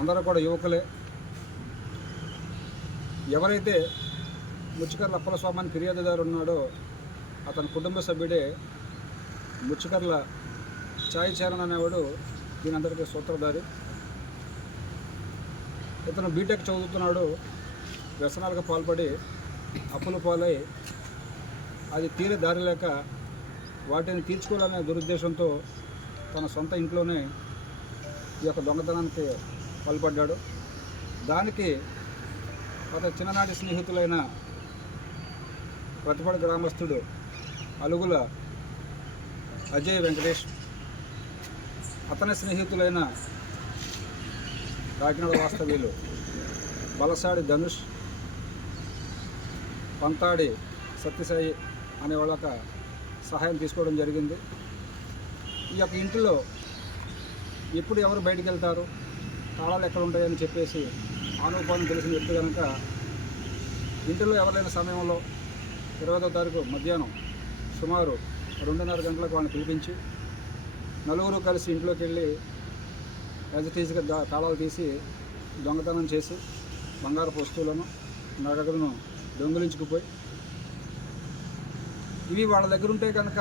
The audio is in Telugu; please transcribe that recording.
అందరూ కూడా యువకులే. ఎవరైతే ముచ్చుకర్ల అప్పలస్వామి అని ఫిర్యాదుదారు ఉన్నాడో అతని కుటుంబ సభ్యుడే ముచ్చుకర్ల ఛాయ్ చరణ్ అనేవాడు దీని అందరికీ సూత్రధారి. ఇతను బీటెక్ చదువుతున్నాడు. వ్యసనాలకు పాల్పడి అప్పుల పాలై అది తీరే దారి లేక వాటిని తీర్చుకోవాలనే దురుద్దేశంతో తన సొంత ఇంట్లోనే ఈ యొక్క దొంగతనానికి పాల్పడ్డాడు. దానికి అతని చిన్ననాటి స్నేహితులైన ప్రతిపడి గ్రామస్తుడు అలుగుల అజయ్ వెంకటేష్, అతని స్నేహితులైన కాకినాడ వాస్తవ్యులు బలసాడి ధనుష్, పంతాడి సత్యసాయి అనే వాళ్ళక సహాయం తీసుకోవడం జరిగింది. ఈ యొక్క ఇంటిలో ఎప్పుడు ఎవరు బయటికి వెళ్తారు, తాళాలు ఎక్కడ ఉంటాయని చెప్పేసి ఆనుపానం తెలిసిన వ్యక్తి కనుక ఇంటిలో ఎవరైనా సమయంలో 20వ తారీఖు మధ్యాహ్నం సుమారు 2:30 గంటలకు వాళ్ళని పిలిపించి నలుగురు కలిసి ఇంట్లోకి వెళ్ళి యాజ్ ఇట్ ఈజ్గా తాళాలు తీసి దొంగతనం చేసి బంగారపు వస్తువులను నగదును దొంగిలించుకుపోయి ఇవి వాళ్ళ దగ్గర ఉంటే కనుక